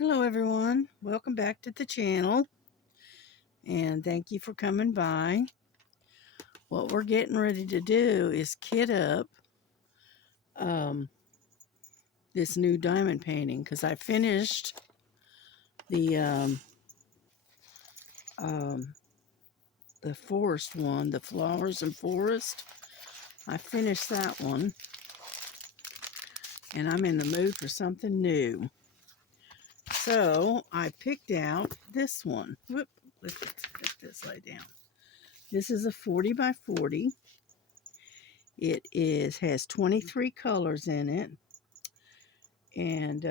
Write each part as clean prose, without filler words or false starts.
Hello everyone, welcome back to the channel and thank you for coming by. What we're getting ready to do is kit up this new diamond painting because I finished the forest one, the flowers and forest. I finished that one and I'm in the mood for something new. So I picked out this one. Whoop, let this lay down. This is a 40 by 40. It has 23 colors in it. And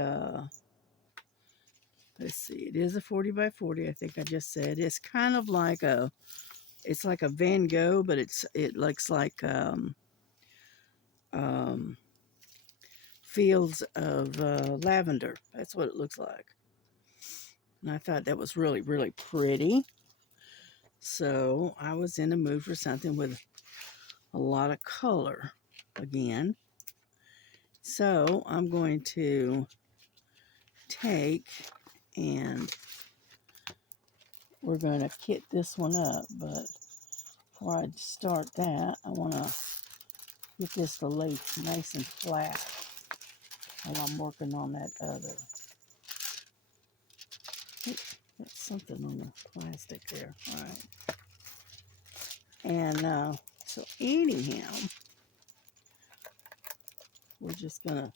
let's see, it is a 40 by 40, I think I just said. It's kind of like it's like a Van Gogh, but it looks like fields of lavender. That's what it looks like. And I thought that was really, really pretty. So I was in the mood for something with a lot of color again. So I'm going to take and we're going to kit this one up, but before I start that, I want to get this to lay nice and flat while I'm working on that other. Oops, that's something on the plastic there. All right. And so anyhow, we're just going to,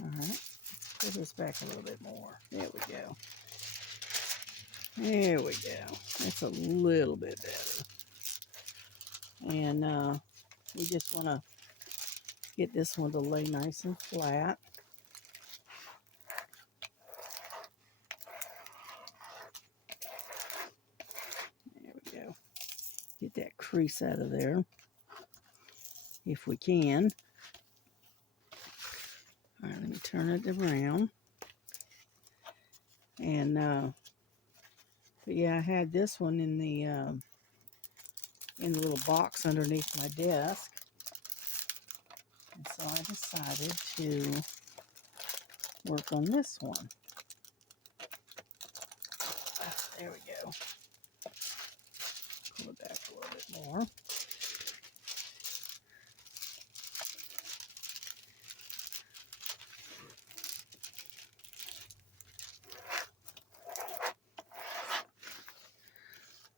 all right, pull this back a little bit more. There we go. There we go. That's a little bit better. And we just want to get this one to lay nice and flat. There we go. Get that crease out of there if we can. All right, let me turn it around. And but yeah, I had this one in the little box underneath my desk, and so I decided to work on this one. There we go. Pull it back a little bit more.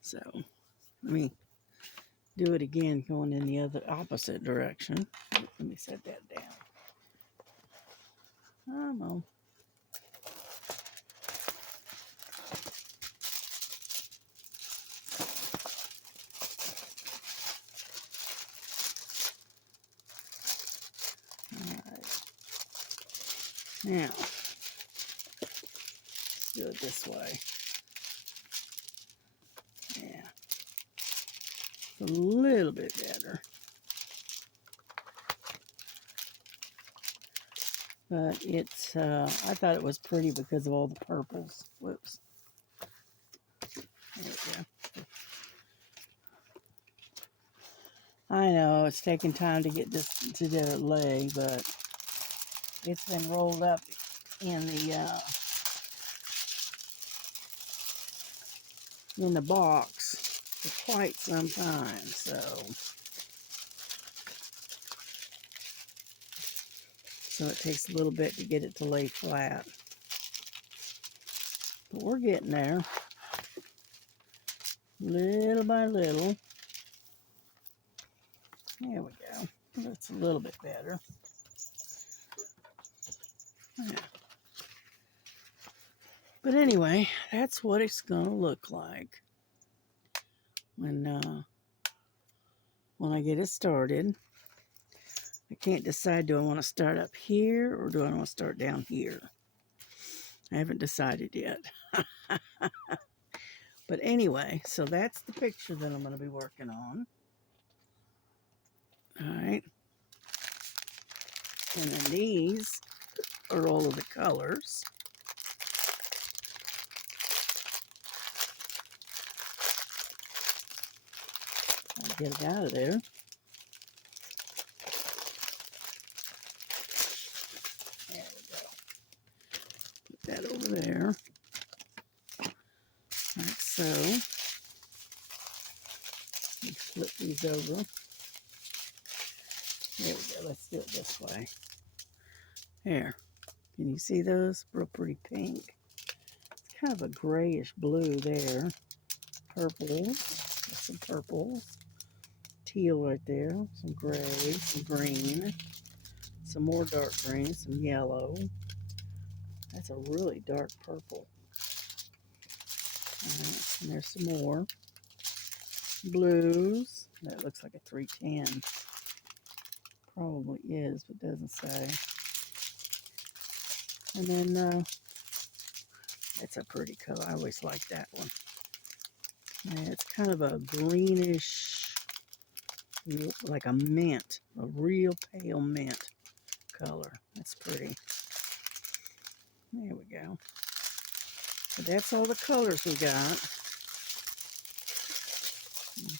So let me do it again, going in the other opposite direction. Let me set that down. Come on. All right. Now, let's do it this way. Yeah. A little bit better. But it's, I thought it was pretty because of all the purples. Whoops. There we go. I know it's taking time to get this to the lay, but it's been rolled up in the box for quite some time, so it takes a little bit to get it to lay flat. But we're getting there, little by little. There we go. That's a little bit better. Yeah. But anyway, that's what it's gonna look like when I get it started. I can't decide, do I want to start up here or do I want to start down here? I haven't decided yet. But anyway, so that's the picture that I'm going to be working on. All right. And then these are all of the colors. I'll get it out of there. that over there, like so. Let's flip these over. There we go. Let's do it this way. There. Can you see those? Real pretty pink. It's kind of a grayish blue there. Purples. Some purples. Teal right there. Some gray. Some green. Some more dark green. Some yellow. That's a really dark purple. Alright, and there's some more. Blues. That looks like a 310. Probably is, but doesn't say. And then, it's a pretty color. I always like that one. And it's kind of a greenish, like a mint, a real pale mint color. That's pretty. There we go. So that's all the colors we got.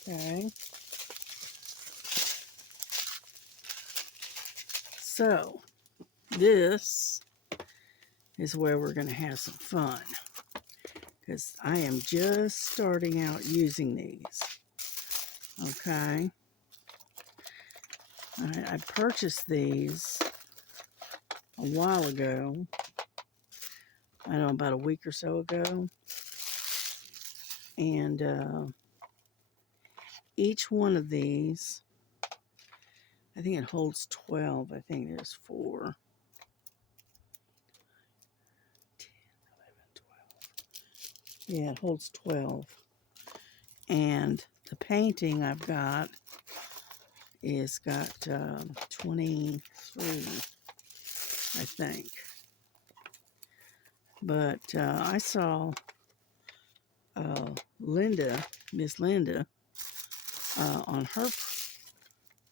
Okay. So this is where we're going to have some fun, because I am just starting out using these. Okay. I purchased these a while ago. I don't know, about a week or so ago. And each one of these, I think it holds 12. I think there's 4. 10, 11, 12. Yeah, it holds 12. And the painting I've got is got 23, I think. But I saw Linda, Miss Linda, on her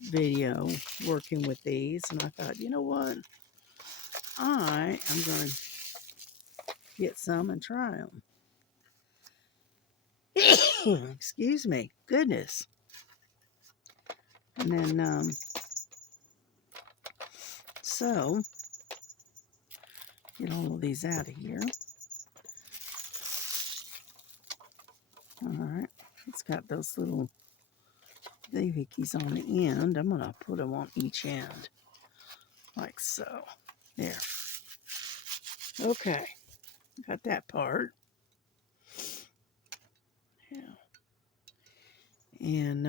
video working with these, and I thought, you know what? I am going to get some and try them. Excuse me. Goodness. And then, so, get all of these out of here. Alright. It's got those little doohickeys on the end. I'm going to put them on each end. Like so. There. Okay. Got that part. Yeah. And,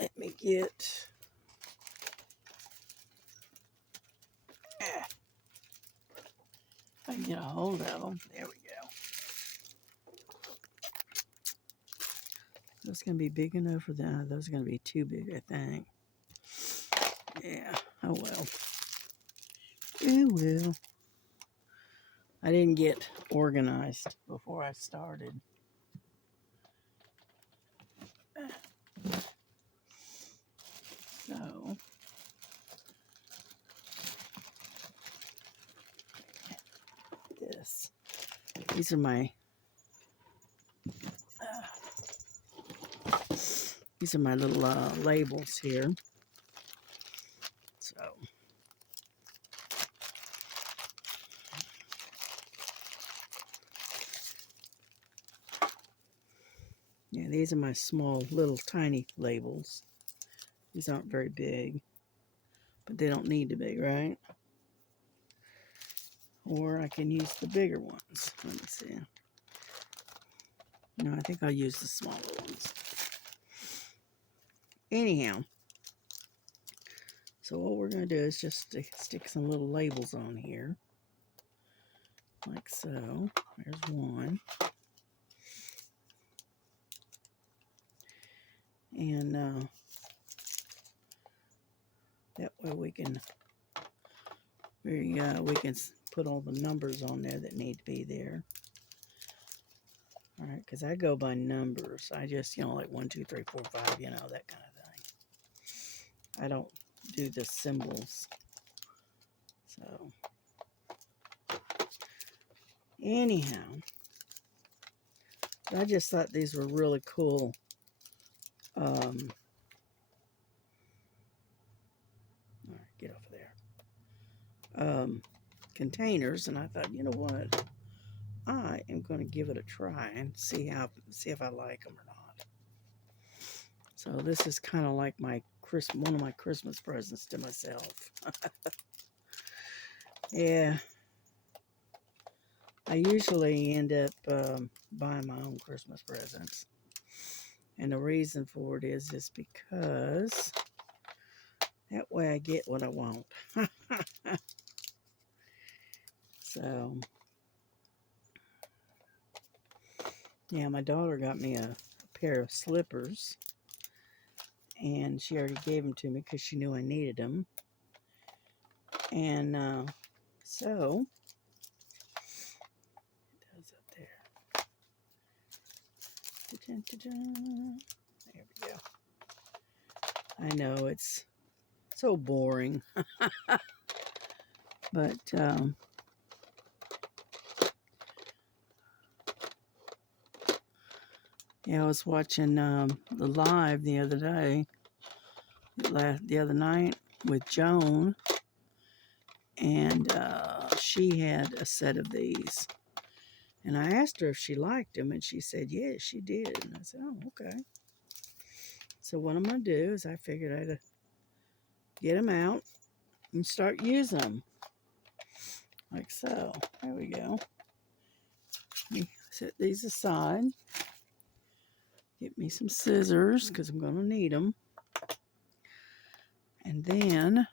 let me get... if I can get a hold of them. There we go. Those going to be big enough for that. Those are going to be too big, I think. Yeah. Oh, well. Oh, well. I didn't get organized before I started. So, this. These are my little labels here. So, yeah, these are my small, little, tiny labels. These aren't very big, but they don't need to be, right? Or I can use the bigger ones. Let me see. No, I think I'll use the smaller ones. Anyhow, so what we're going to do is just stick some little labels on here. Like so. There's one. And that way we can put all the numbers on there that need to be there. All right, because I go by numbers. I just, like 1, 2, 3, 4, 5, that kind of thing. I don't do the symbols. So, anyhow, I just thought these were really cool. All right, get off of there. containers, and I thought, you know what? I am going to give it a try and see if I like them or not. So this is kind of like one of my Christmas presents to myself. Yeah, I usually end up buying my own Christmas presents, and the reason for it is because that way I get what I want. So, yeah, my daughter got me a pair of slippers, and she already gave them to me because she knew I needed them. And so, it does up there. Da-dun-da-dun. There we go. I know it's so boring, but yeah, I was watching the live the other day, the other night with Joan, and she had a set of these. And I asked her if she liked them, and she said, yes, she did. And I said, oh, okay. So what I'm going to do is I figured I'd get them out and start using them. Like so. There we go. Let me set these aside. Get me some scissors, because I'm going to need them. And then,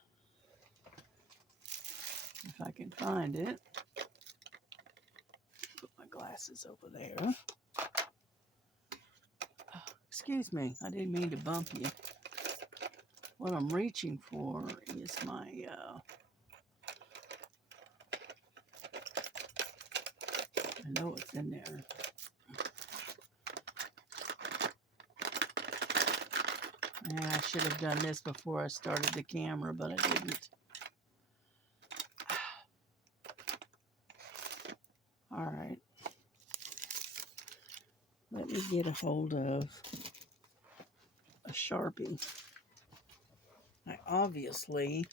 if I can find it, put my glasses over there. Oh, excuse me, I didn't mean to bump you. What I'm reaching for is my, I know it's in there. Yeah, I should have done this before I started the camera, but I didn't. All right. Let me get a hold of a Sharpie. I obviously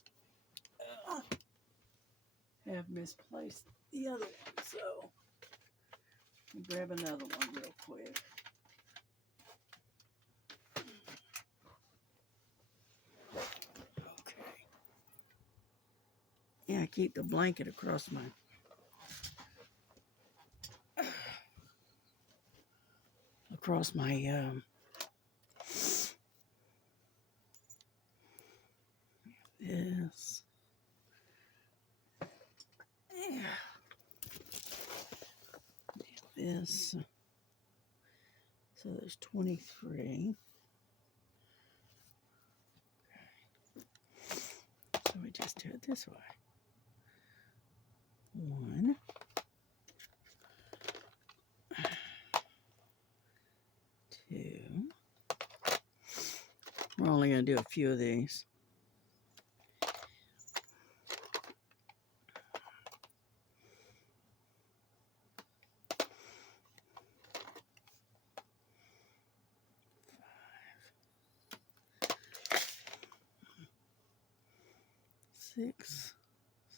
have misplaced the other one, so let me grab another one real quick. Okay. Yeah, I keep the blanket across my this. This. So there's 23. So we just do it this way. 1, 2. We're only going to do a few of these. 6,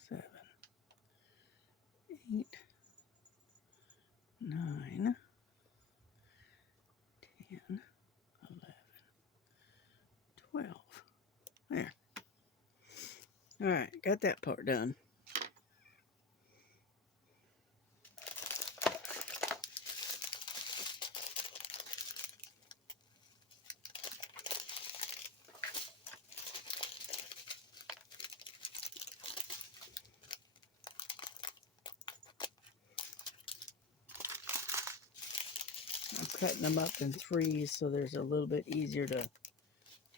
7, 8, 9, 10, 11, 12. There. All right, got that part done. I'm cutting them up in 3s so there's a little bit easier to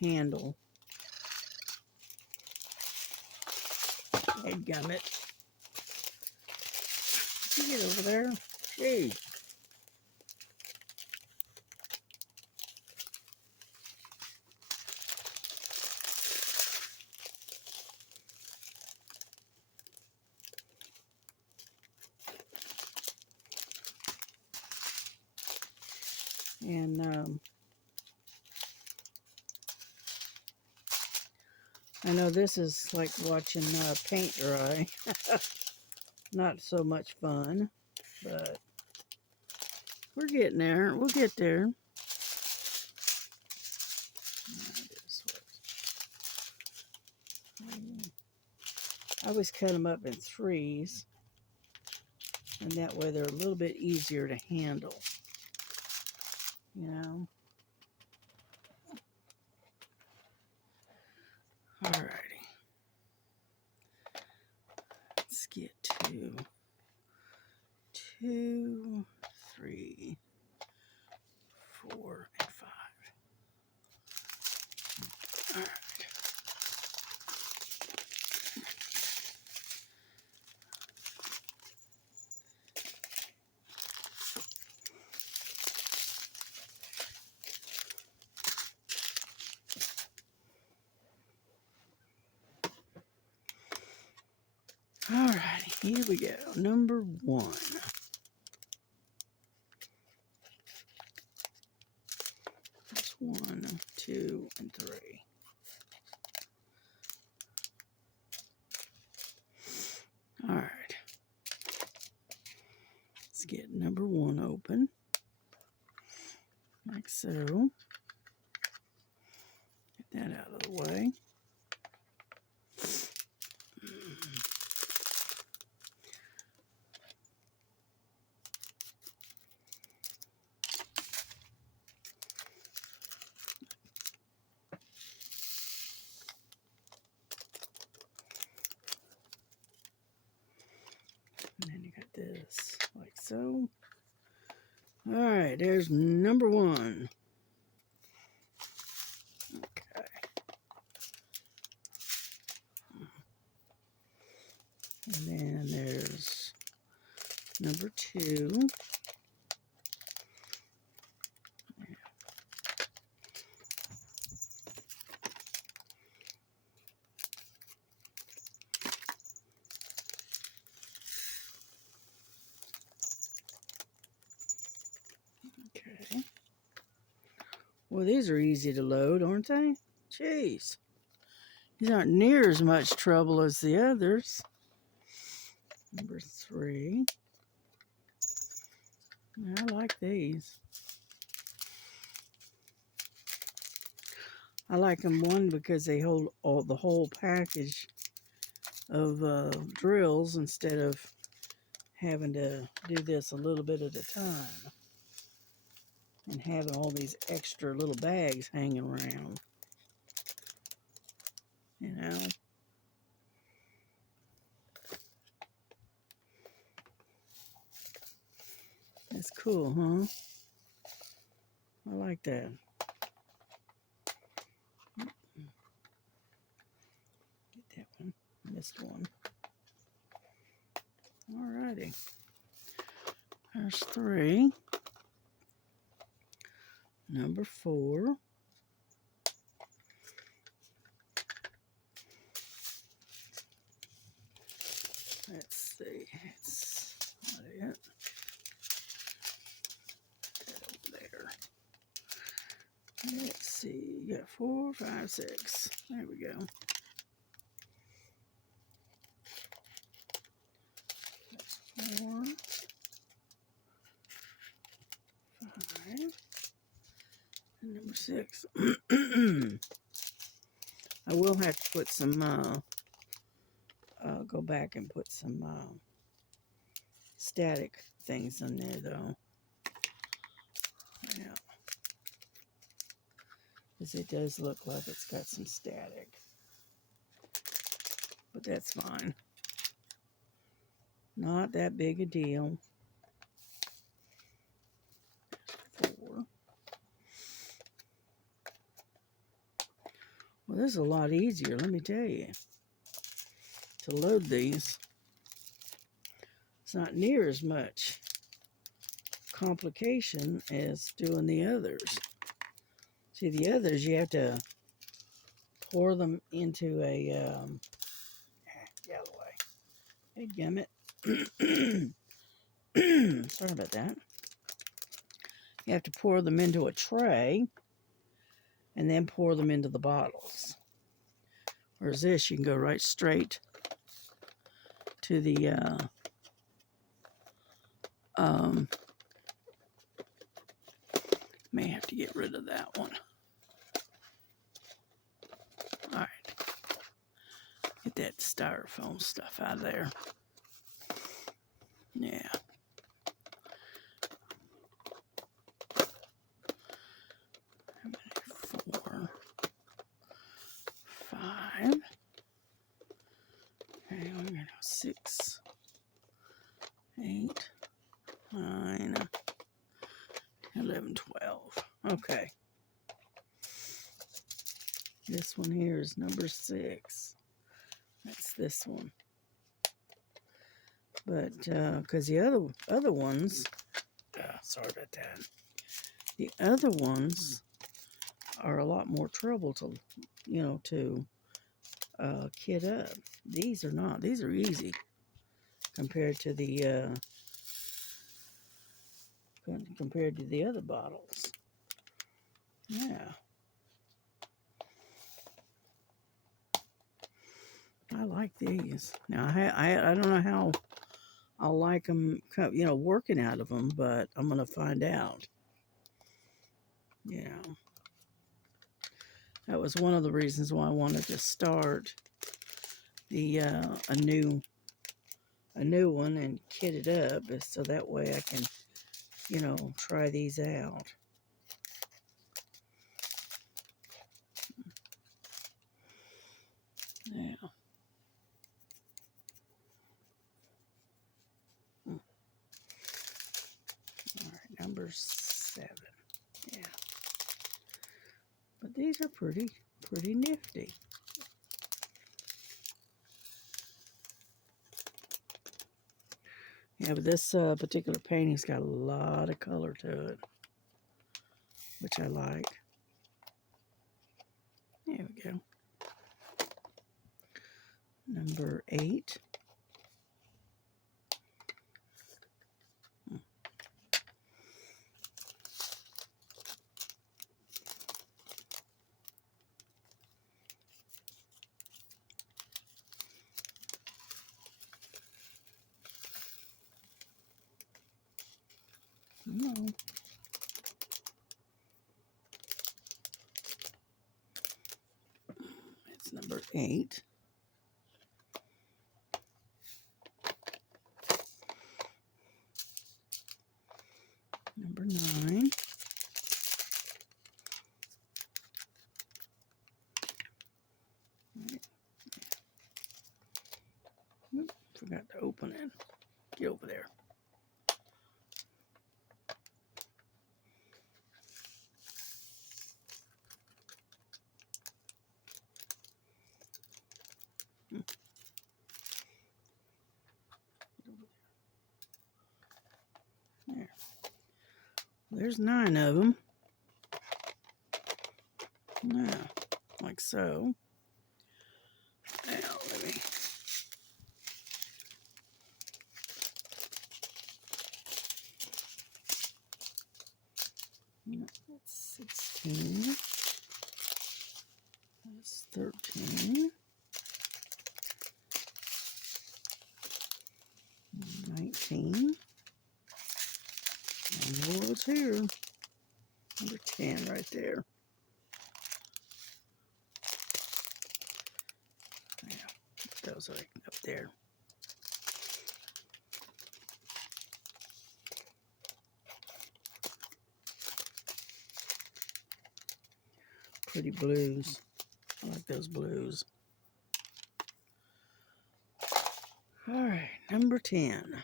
handle. Headgummit. Did you get over there? Hey. And I know this is like watching paint dry. Not so much fun, but we're getting there. We'll get there. I always cut them up in threes, and that way they're a little bit easier to handle, you know. Alrighty. Let's get to 2, 3, 4, and 5. All right. Alrighty, here we go. Number 1. That's 1, 2, and 3. Alright. Let's get number 1 open. Like so. Get that out of the way. And then you got this, like so. All right, there's number 1. Okay. And then there's number 2. Okay. Well, these are easy to load, aren't they? Jeez. These aren't near as much trouble as the others. Number 3. I like these. I like them, one, because they hold the whole package of drills instead of having to do this a little bit at a time and having all these extra little bags hanging around, you know. That's cool, huh? I like that. Get that one. Missed one. Alrighty. There's 3. Number 4. Let's see. It's not it. Over there. Let's see. You got 4, 5, 6. There we go. That's 4, 5, and number 6. I will have to put some, go back and put some static things in there, though. Yeah. Because it does look like it's got some static. But that's fine. Not that big a deal. 4. Well, this is a lot easier, let me tell you, to load these. It's not near as much complication as doing the others. See, the others, you have to pour them into a, get out of the way. Hey, gummit. Sorry about that. You have to pour them into a tray and then pour them into the bottles. Whereas this, you can go right straight to the May have to get rid of that one. All right. Get that styrofoam stuff out of there. Yeah. How many? 4, 5. Okay, we're gonna 6, 8, 9, 11, 12. Okay. This one here is number 6. That's this one. But because the other ones, sorry about that. The other ones are a lot more trouble to, to kit up. These are not. These are easy compared to the other bottles. Yeah. I like these. Now I don't know how I'll like them, working out of them, but I'm gonna find out. Yeah. That was one of the reasons why I wanted to start the a new one and kit it up, is so that way I can, try these out. Yeah. All right, number 7. Yeah. But these are pretty nifty. Yeah, but this particular painting's got a lot of color to it, which I like. There we go. Number 8. No. It's number 8. Number 9. Oop, forgot to open it. Get over there. There. There's 9 of them. Now, like so. Now, let me. No, that's 16. That's 13. 19. And what's here? Number 10 right there. Yeah, those are up there. Pretty blues. I like those blues. All right, number 10.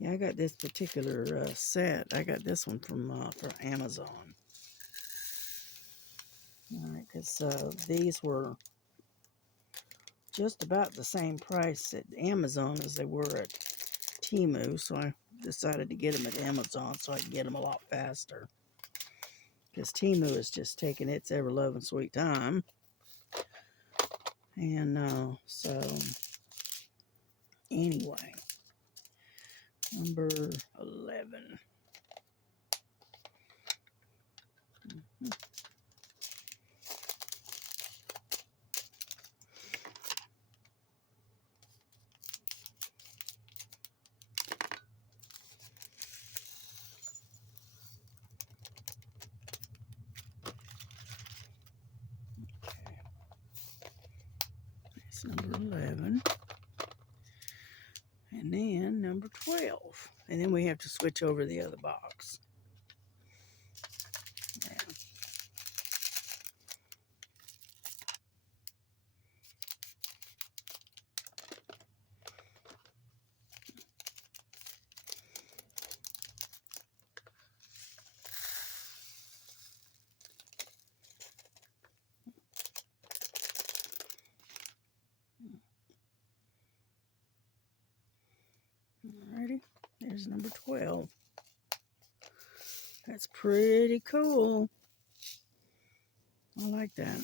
Yeah, I got this particular set. I got this one from Amazon. All right, because these were just about the same price at Amazon as they were at Temu, so I decided to get them at Amazon so I can get them a lot faster. Because Temu is just taking its ever-loving sweet time. And so, anyway, number 11. That's number 11. And then number 12. And then we have to switch over the other box. Yeah. Alrighty, there's number 12. That's pretty cool. I like that.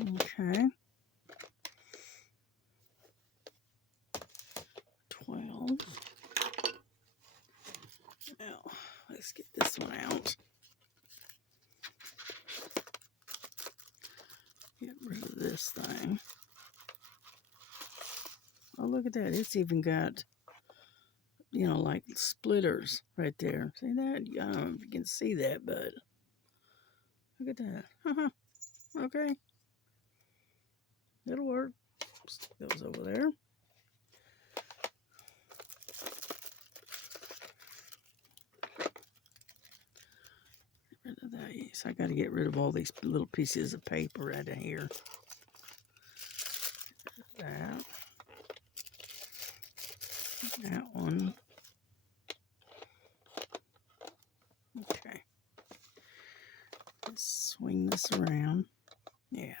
Okay. 12. Now, let's get this one out. Get rid of this thing. Oh, look at that. It's even got, you know, like splitters right there. See that? I don't know if you can see that, but look at that. Okay. It'll work. Stick those over there. Get rid of that. Yes, I got to get rid of all these little pieces of paper right in here. That. That one. Okay. Let's swing this around. Yeah.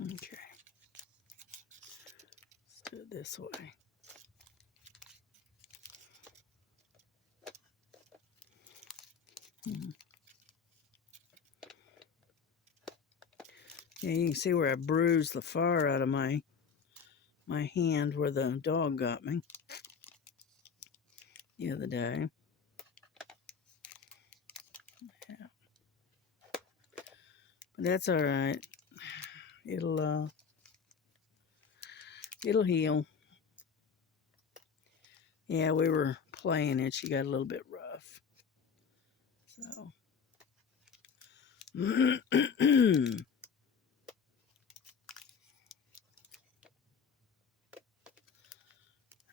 Okay. Let's do it this way. Yeah, you can see where I bruised the far out of my hand where the dog got me the other day. Yeah. But that's all right. It'll heal. Yeah, we were playing it. She got a little bit rough. So.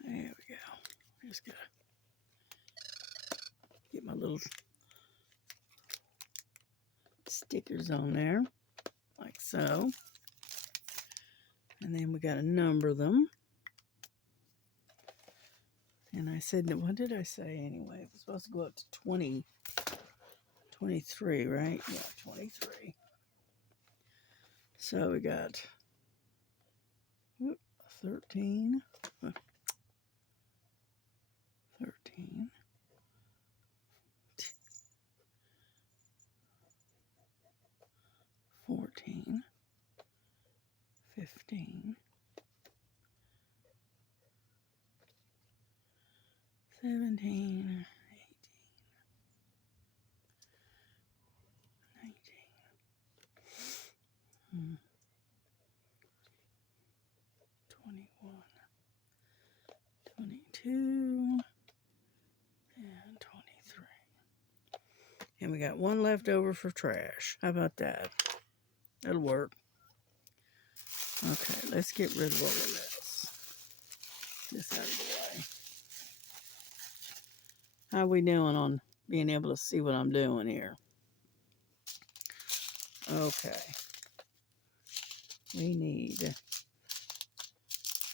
There we go. Just gotta get my little stickers on there, like so. And then we gotta number them. And I said, what did I say anyway? It was supposed to go up to 23, right? Yeah, 23. So we got 13. 13. 14. 15. 17. 18. 19. 21. 22. And 23. And we got one left over for trash. How about that? That'll work. Okay, let's get rid of all of this. This out of the way. How we doing on being able to see what I'm doing here? Okay. We need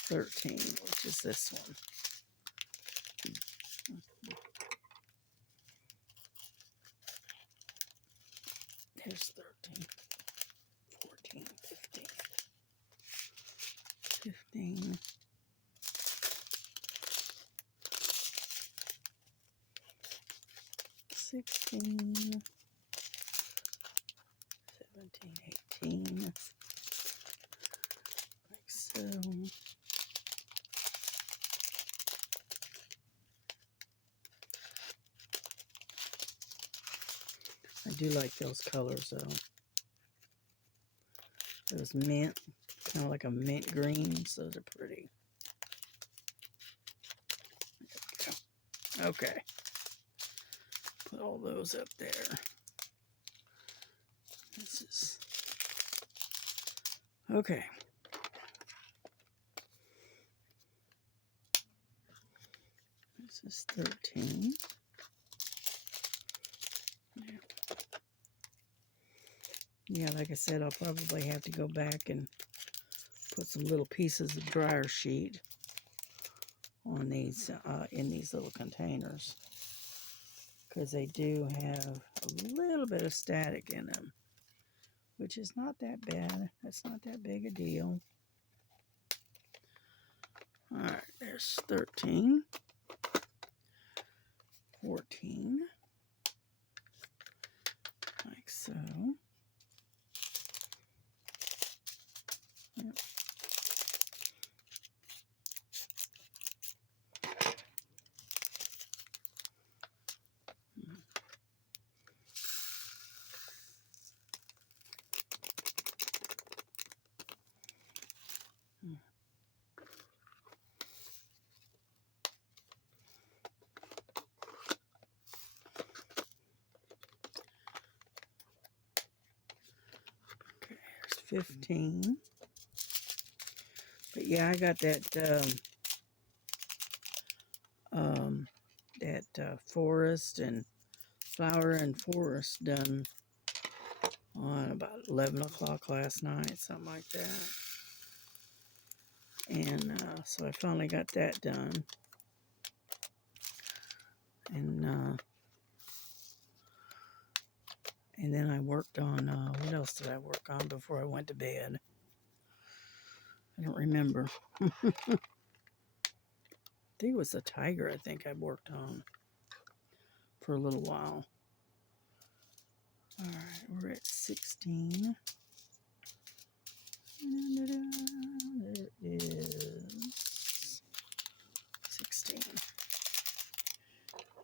13, which is this one. There's 13, 14, 15, 15, 16, 17, 18, like so. I do like those colors though. Those mint, kind of like a mint green, so those are pretty. Okay. Put all those up there. This is... Okay. This is 13. Yeah, like I said, I'll probably have to go back and put some little pieces of dryer sheet on these, in these little containers, because they do have a little bit of static in them, which is not that bad. That's not that big a deal. All right, there's 13, 14, like so. Yep. Okay, here's 15. But yeah, I got that forest and flower and forest done on about 11 o'clock last night, something like that. And so I finally got that done. And then I worked on, what else did I work on before I went to bed? I don't remember. I think it was the tiger I think I worked on for a little while. All right, we're at 16. There is 16.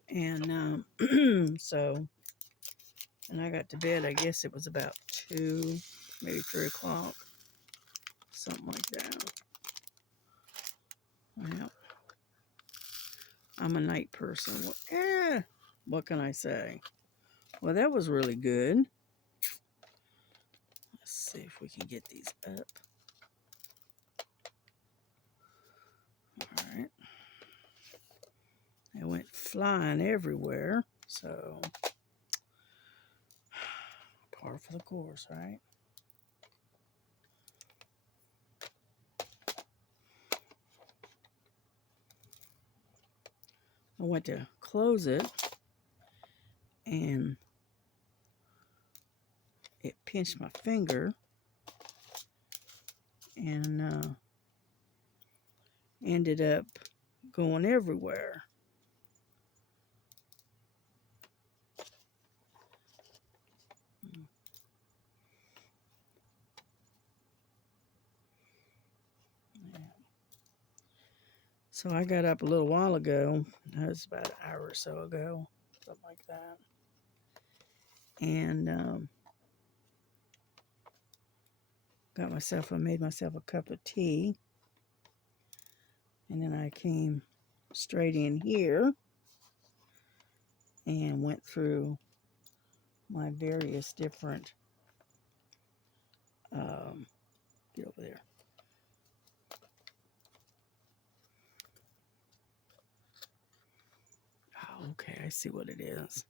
And so, and I got to bed, I guess it was about 2, maybe 3 o'clock, something like that. Well, I'm a night person. What can I say? Well, that was really good. Let's see if we can get these up. All right. They went flying everywhere, so par for the course, right? I went to close it, and it pinched my finger, and ended up going everywhere. Yeah. So I got up a little while ago. That was about an hour or so ago, something like that. And I made myself a cup of tea. And then I came straight in here and went through my various different, get over there. Oh, okay, I see what it is.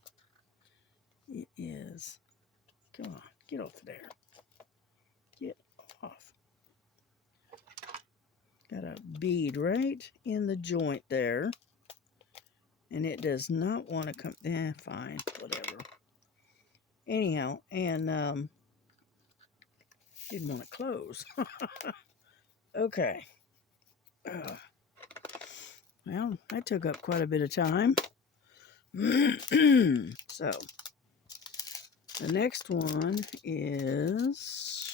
It is, come on, get off there. Get off. Got a bead right in the joint there. And it does not want to come, fine, whatever. Anyhow, and didn't want to close. Okay. Well, that took up quite a bit of time. So, the next one is,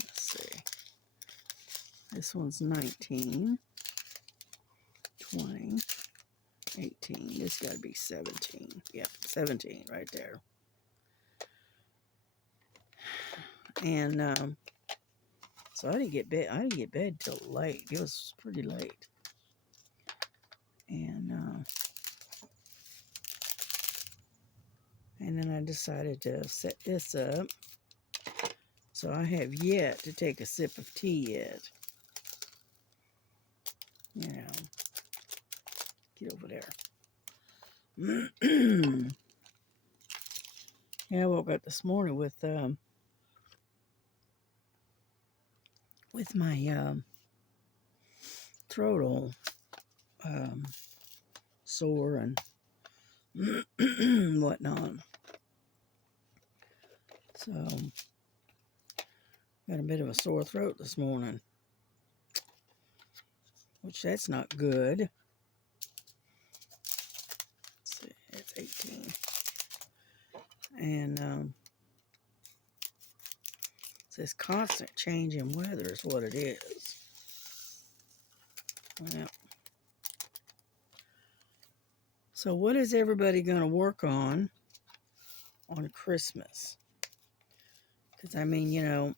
let's see, this one's 19, 20, 18, this got to be 17, yep, 17 right there. And so I didn't get bed till late. It was pretty late. And then I decided to set this up. So I have yet to take a sip of tea yet. You know, get over there. Yeah, I woke up this morning with my throat all sore and whatnot. So, got a bit of a sore throat this morning, which that's not good. Let's see, it's 18. And it's this constant change in weather is what it is. Well, so what is everybody going to work on Christmas? Because, I mean, you know,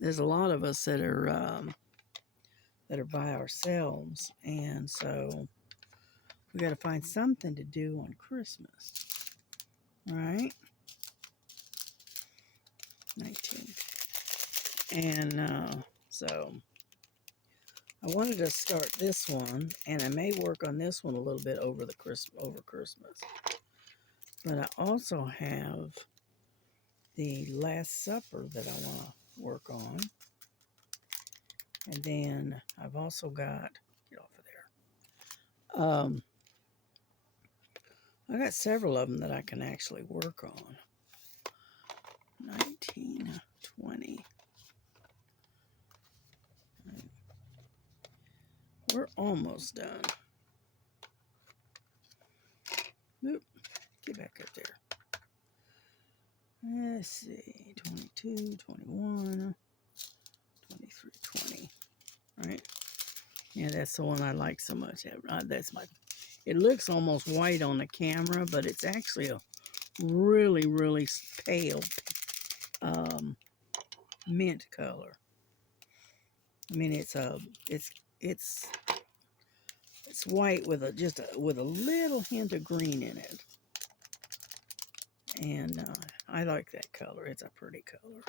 there's a lot of us that are by ourselves, and so we got to find something to do on Christmas, right? 19. And so I wanted to start this one, and I may work on this one a little bit over Christmas. But I also have the Last Supper that I want to work on. And then I've also got, get off of there. I got several of them that I can actually work on. 19, 20. We're almost done. Oop, get back up there. Let's see, 22, 21, 23, 20. Right? Yeah, that's the one I like so much. That's my. It looks almost white on the camera, but it's actually a really, really pale mint color. I mean, it's white with with a little hint of green in it, and I like that color. It's a pretty color.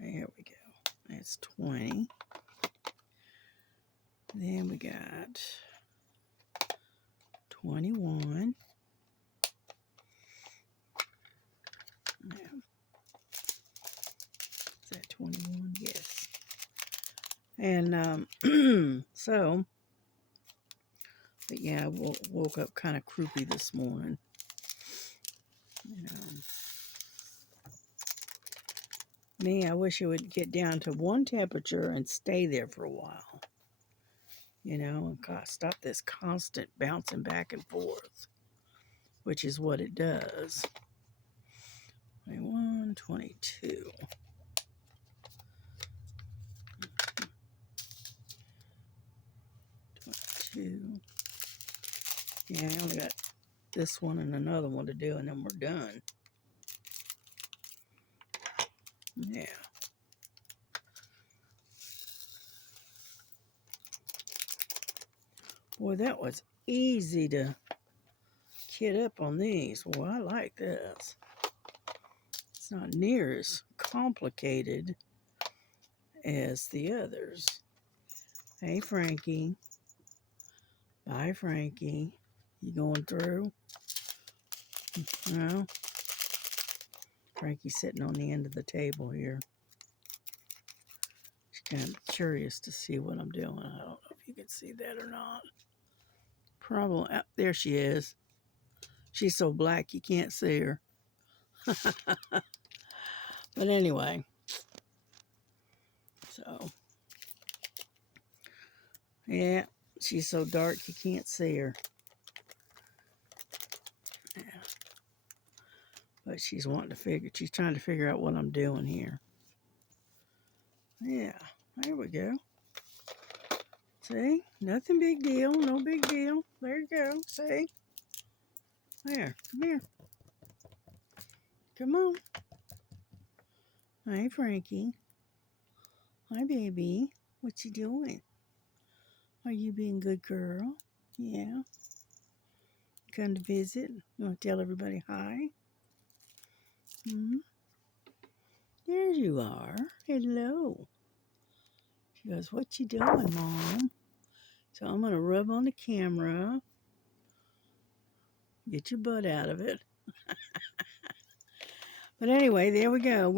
There we go. That's 20. Then we got 21. Yeah. Is that 21? Yes. And so, but yeah, I woke up kind of croupy this morning. Me, I wish it would get down to one temperature and stay there for a while. You know, and stop this constant bouncing back and forth, which is what it does. 21, 22. Yeah, I only got this one and another one to do, and then we're done. Yeah. Boy, that was easy to kit up on these. Well, I like this. It's not near as complicated as the others. Hey, Frankie. Bye, Frankie. You going through? No? Frankie's sitting on the end of the table here. She's kind of curious to see what I'm doing. I don't know if you can see that or not. Probably. Oh, there she is. She's so black you can't see her. But anyway. So. Yeah. She's so dark you can't see her. Yeah. But she's trying to figure out what I'm doing here. Yeah. There we go. See? Nothing big deal. No big deal. There you go. See? There. Come here. Come on. Hi, Frankie. Hi, baby. What you doing? Are you being a good girl? Yeah. Come to visit? You want to tell everybody hi? Hmm? There you are. Hello. She goes, what you doing, Mom? So I'm going to rub on the camera. Get your butt out of it. But anyway, there we go.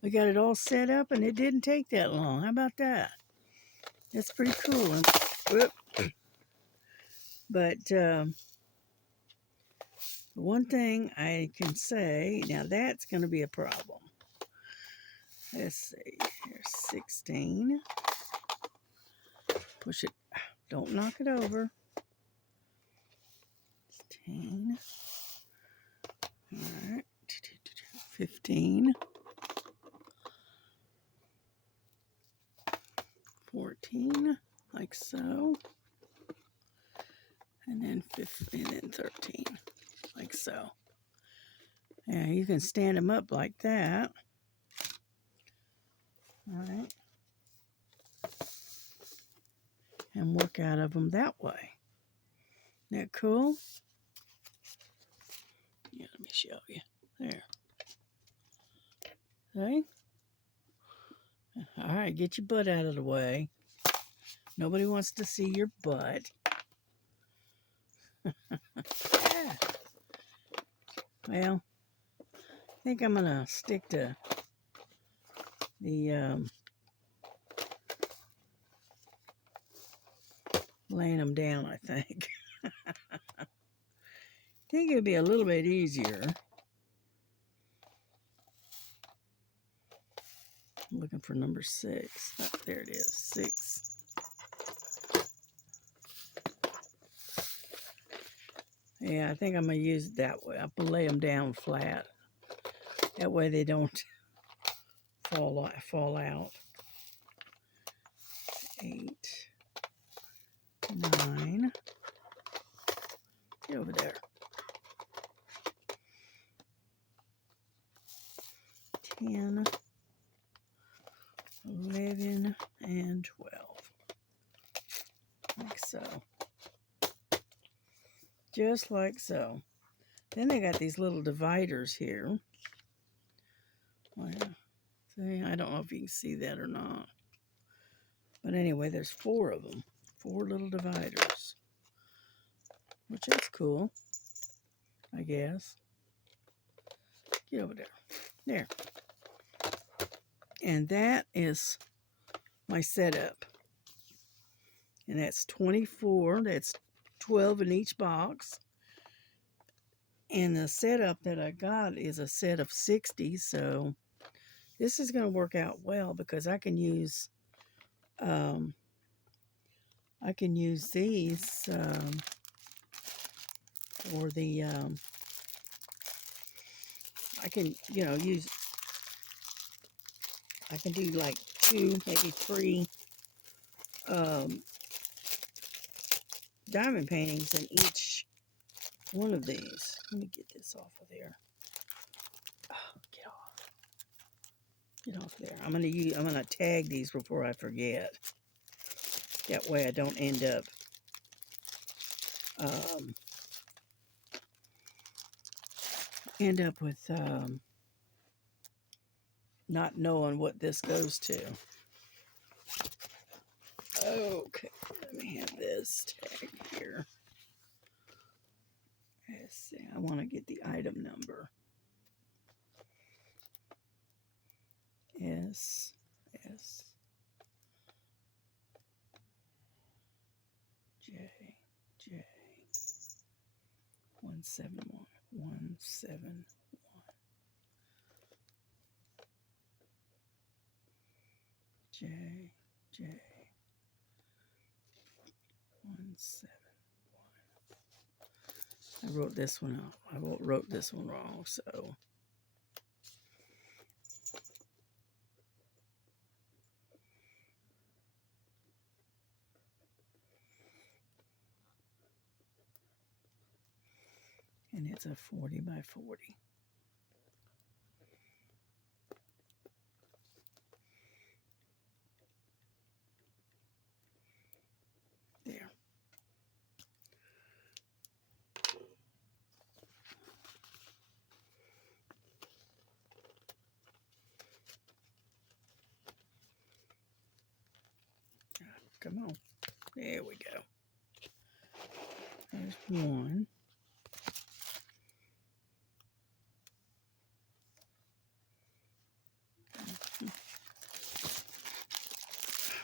We got it all set up, and it didn't take that long. How about that? That's pretty cool. But one thing I can say, now that's going to be a problem. Let's see. Here's 16. Push it. Don't knock it over. 16. All right. 15. 14. Like so. And then 15. And then 13. Like so. Yeah, you can stand them up like that. All right. And work out of them that way. Isn't that cool? Yeah, let me show you. There. See? All right, get your butt out of the way. Nobody wants to see your butt. Yeah. Well, I think I'm going to stick to the laying them down, I think. I think it would be a little bit easier. I'm looking for number 6. Oh, there it is, 6. Yeah, I think I'm going to use it that way. I'm going to lay them down flat. That way they don't fall out. 8, 9. Get over there. 10, 11, and 12. Like so. Just like so. Then they got these little dividers here. Well, see, I don't know if you can see that or not. But anyway, there's 4 of them. 4 little dividers. Which is cool, I guess. Get over there. There. And that is my setup. And that's 24. That's 12 in each box. And the setup that I got is a set of 60. So this is going to work out well because I can use these for the I can do like 2, maybe 3 diamond paintings in each one of these. Let me get this off of there. Oh, get off there. I'm gonna tag these before I forget. That way I don't end up with not knowing what this goes to. Okay, let me have this tag here. Let's see, I want to get the item number. S 171 171 J 171. I wrote this one out. I wrote this one wrong, so and it's a 40 by 40. Come on. There we go. There's one.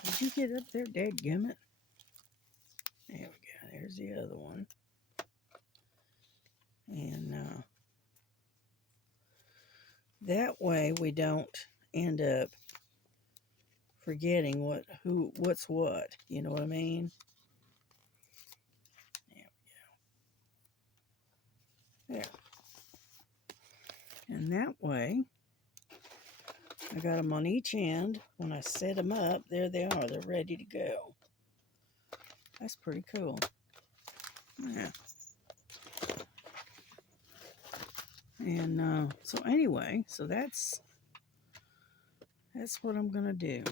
Did you get up there, dadgummit? There we go. There's the other one. And that way we don't end up forgetting what's what. You know what I mean? There we go. There. And that way, I got them on each end. When I set them up, there they are. They're ready to go. That's pretty cool. Yeah. And so anyway, so that's what I'm gonna do.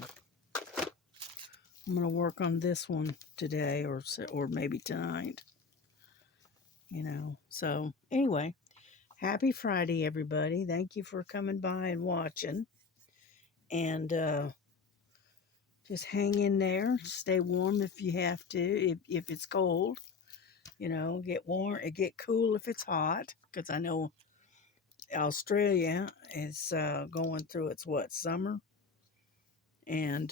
I'm gonna work on this one today, or maybe tonight. You know. So anyway, happy Friday, everybody! Thank you for coming by and watching. And just hang in there. Stay warm if you have to. If it's cold, you know, get warm. Get cool if it's hot. Because I know Australia is going through its summer, and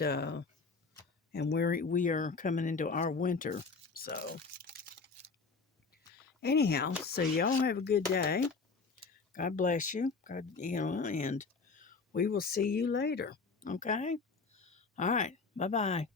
we are coming into our winter. So anyhow, so y'all have a good day. God bless you. God, and we will see you later. Okay. All right. Bye bye.